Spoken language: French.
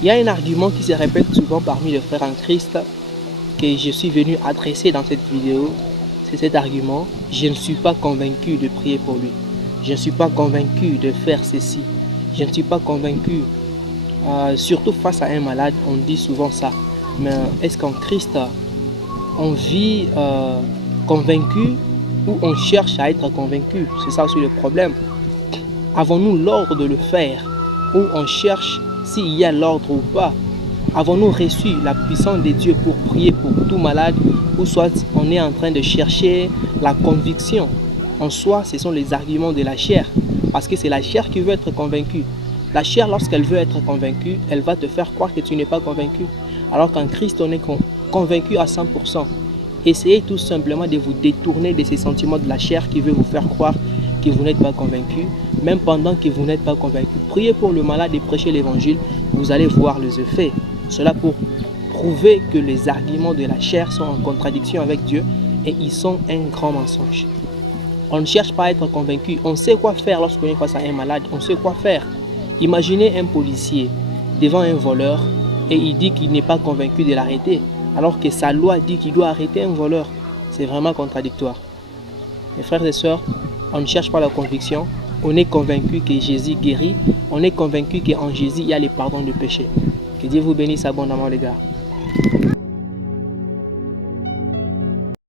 Il y a un argument qui se répète souvent parmi les frères en Christ que je suis venu adresser dans cette vidéo. C'est cet argument: je ne suis pas convaincu de prier pour lui. Je ne suis pas convaincu de faire ceci. Je ne suis pas convaincu. Surtout face à un malade, on dit souvent ça. Mais est-ce qu'en Christ, on vit convaincu ou on cherche à être convaincu? C'est ça aussi le problème. Avons-nous l'ordre de le faire ou on cherche s'il y a l'ordre ou pas? Avons-nous reçu la puissance de Dieu pour prier pour tout malade, ou soit on est en train de chercher la conviction? En soi, ce sont les arguments de la chair, parce que c'est la chair qui veut être convaincue. La chair, lorsqu'elle veut être convaincue, elle va te faire croire que tu n'es pas convaincu. Alors qu'en Christ, on est convaincu à 100%. Essayez tout simplement de vous détourner de ces sentiments de la chair qui veut vous faire croire que vous n'êtes pas convaincu. Même pendant que vous n'êtes pas convaincu, priez pour le malade et prêchez l'évangile, vous allez voir les effets. Cela pour prouver que les arguments de la chair sont en contradiction avec Dieu et ils sont un grand mensonge. On ne cherche pas à être convaincu, on sait quoi faire lorsqu'on est face à un malade, on sait quoi faire. Imaginez un policier devant un voleur et il dit qu'il n'est pas convaincu de l'arrêter, alors que sa loi dit qu'il doit arrêter un voleur. C'est vraiment contradictoire. Mes frères et sœurs, on ne cherche pas la conviction, on est convaincu que Jésus guérit, on est convaincu qu'en Jésus il y a le pardon du péché. Que Dieu vous bénisse abondamment les gars.